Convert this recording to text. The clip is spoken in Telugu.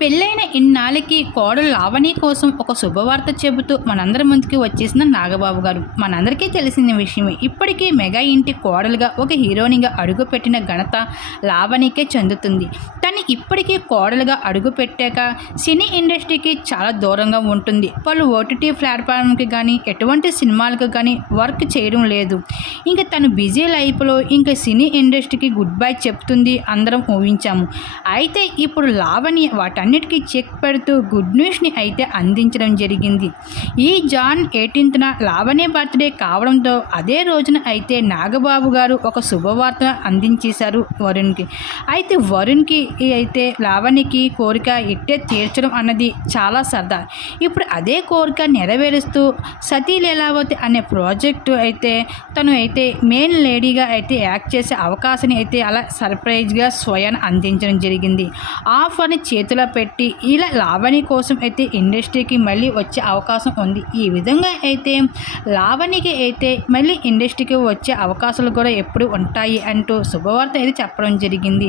పెళ్ళైన ఇన్నాళ్ళకి కోడలు లావణి కోసం ఒక శుభవార్త చెబుతూ మనందరి ముందుకి వచ్చేసిన నాగబాబు గారు. మనందరికీ తెలిసిన విషయమే. ఇప్పటికీ మెగా ఇంటి కోడలుగా ఒక హీరోయిన్గా అడుగుపెట్టిన ఘనత లావణికే చెందుతుంది. తను ఇప్పటికీ కోడలుగా అడుగుపెట్టాక సినీ ఇండస్ట్రీకి చాలా దూరంగా ఉంటుంది. పలు ఓటీటీ ప్లాట్ఫామ్కి కానీ ఎటువంటి సినిమాలకు కానీ వర్క్ చేయడం లేదు. ఇంకా తను బిజీ లైఫ్లో ఇంకా సినీ ఇండస్ట్రీకి గుడ్ బై చెప్తుంది అందరం ఊహించాము. అయితే ఇప్పుడు లావణి వాటన్నిటికీ చెక్ పెడుతూ గుడ్ న్యూస్ని అయితే అందించడం జరిగింది. ఈ జాన్ ఎయిటీన్త్న లావణ్య బర్త్డే కావడంతో అదే రోజున అయితే నాగబాబు గారు ఒక శుభవార్త అందించేశారు వరుణ్కి. అయితే వరుణ్కి అయితే లావణ్యకి కోరిక ఇట్టే తీర్చడం అన్నది చాలా సరదా. ఇప్పుడు అదే కోరిక నెరవేరుస్తూ సతీ లీలావతి అనే ప్రాజెక్టు అయితే తను అయితే మెయిన్ లేడీగా అయితే యాక్ట్ చేసే అవకాశాన్ని అయితే అలా సర్ప్రైజ్గా స్వయాన్ని అందించడం జరిగింది. ఆఫర్ని చేతిలో పెట్టి ఇలా లావణి కోసం అయితే ఇండస్ట్రీకి మళ్ళీ వచ్చే అవకాశం ఉంది. ఈ విధంగా అయితే లావణికి అయితే మళ్ళీ ఇండస్ట్రీకి వచ్చే అవకాశాలు కూడా ఎప్పుడు ఉంటాయి అంటూ శుభవార్త అయితే చెప్పడం జరిగింది.